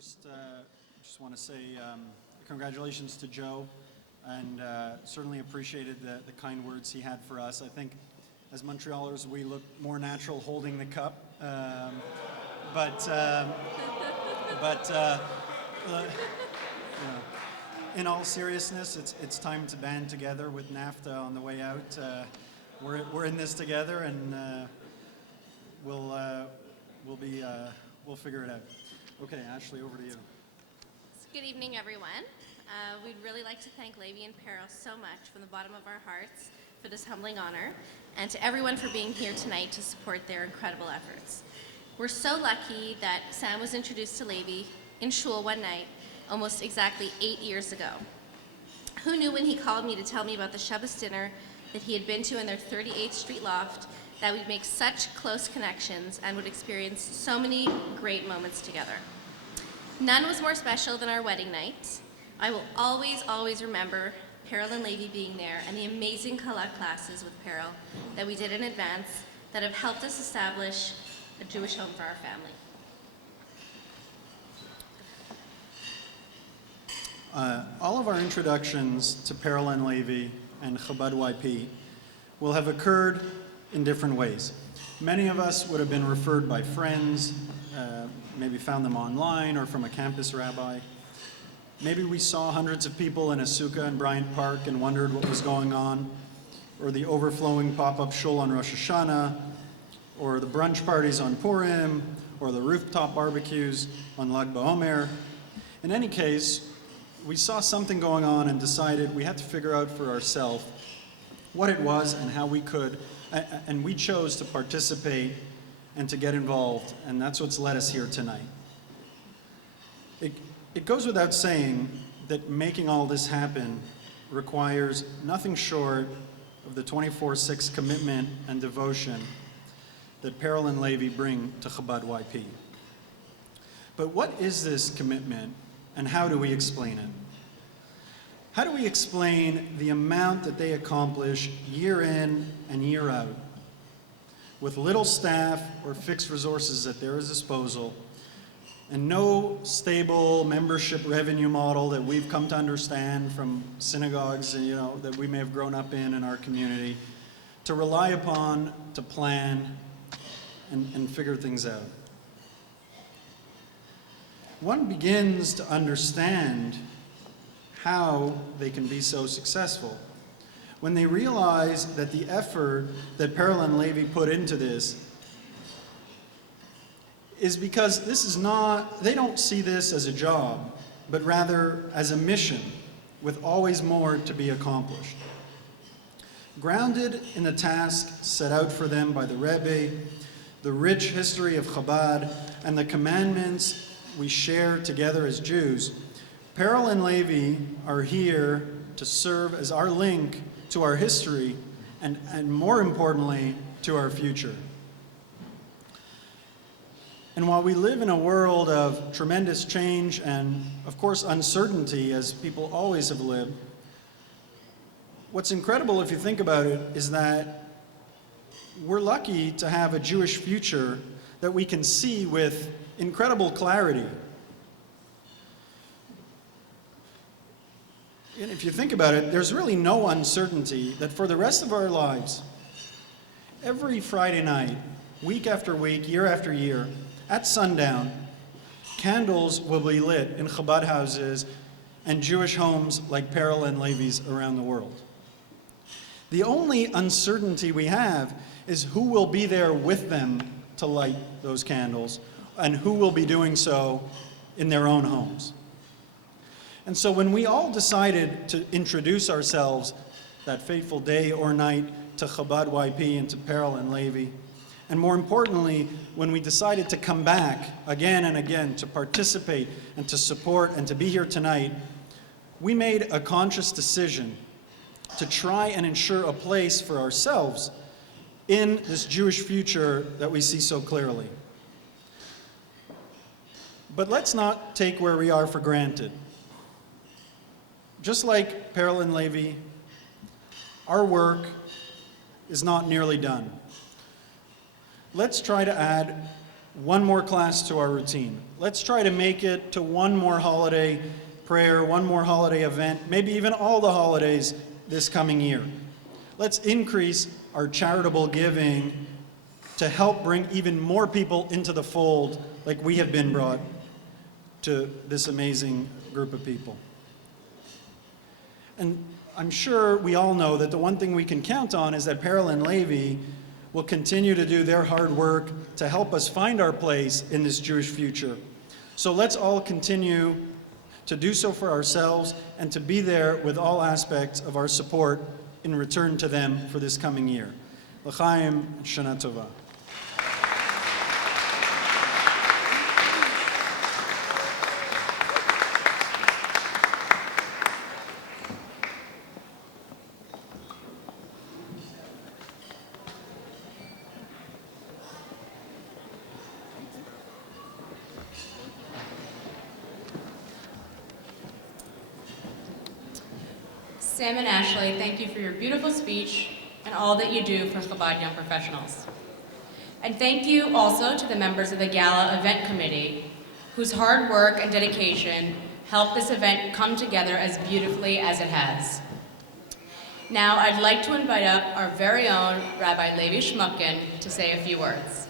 First, just want to say congratulations to Joe, and certainly appreciated the kind words he had for us. I think as Montrealers, we look more natural holding the cup, but you know, in all seriousness, it's time to band together with NAFTA on the way out. We're in this together, and we'll figure it out. Okay, Ashley, over to you. Good evening, everyone. We'd really like to thank Levy and Peril so much from the bottom of our hearts for this humbling honor, and to everyone for being here tonight to support their incredible efforts. We're so lucky that Sam was introduced to Levy in shul one night, almost exactly 8 years ago. Who knew when he called me to tell me about the Shabbos dinner that he had been to in their 38th Street loft that we'd make such close connections and would experience so many great moments together. None was more special than our wedding night. I will always, always remember Peril and Levy being there and the amazing Gala classes with Peril that we did in advance that have helped us establish a Jewish home for our family. All of our introductions to Peril and Levy and Chabad YP will have occurred in different ways. Many of us would have been referred by friends, maybe found them online or from a campus rabbi. Maybe we saw hundreds of people in a sukkah in Bryant Park and wondered what was going on, or the overflowing pop-up shul on Rosh Hashanah, or the brunch parties on Purim, or the rooftop barbecues on Lag BaOmer. In any case, we saw something going on and decided we had to figure out for ourselves what it was and how we could, and we chose to participate and to get involved, and that's what's led us here tonight. It goes without saying that making all this happen requires nothing short of the 24/6 commitment and devotion that Peril and Levy bring to Chabad YP. But what is this commitment, and how do we explain it? How do we explain the amount that they accomplish year in and year out with little staff or fixed resources at their disposal, and no stable membership revenue model that we've come to understand from synagogues, that we may have grown up in our community, to rely upon, to plan, and figure things out? One begins to understand how they can be so successful when they realize that the effort that Peril and Levy put into this is because they don't see this as a job, but rather as a mission with always more to be accomplished. Grounded in the task set out for them by the Rebbe, the rich history of Chabad, and the commandments we share together as Jews, Peril and Levy are here to serve as our link to our history and more importantly, to our future. And while we live in a world of tremendous change and, of course, uncertainty, as people always have lived, what's incredible, if you think about it, is that we're lucky to have a Jewish future that we can see with incredible clarity. And if you think about it, there's really no uncertainty that for the rest of our lives, every Friday night, week after week, year after year, at sundown, candles will be lit in Chabad houses and Jewish homes like Peril and Levy's around the world. The only uncertainty we have is who will be there with them to light those candles and who will be doing so in their own homes. And so when we all decided to introduce ourselves that fateful day or night to Chabad YP and to Peril and Levy, and more importantly, when we decided to come back again and again to participate and to support and to be here tonight, we made a conscious decision to try and ensure a place for ourselves in this Jewish future that we see so clearly. But let's not take where we are for granted. Just like Peril and Levy, our work is not nearly done. Let's try to add one more class to our routine. Let's try to make it to one more holiday prayer, one more holiday event, maybe even all the holidays this coming year. Let's increase our charitable giving to help bring even more people into the fold like we have been brought to this amazing group of people. And I'm sure we all know that the one thing we can count on is that Perel and Levi will continue to do their hard work to help us find our place in this Jewish future. So let's all continue to do so for ourselves and to be there with all aspects of our support in return to them for this coming year. L'chaim, Shana Tova. Sam and Ashley, thank you for your beautiful speech and all that you do for Chabad Young Professionals. And thank you also to the members of the Gala Event Committee, whose hard work and dedication helped this event come together as beautifully as it has. Now, I'd like to invite up our very own Rabbi Levi Shmukin to say a few words.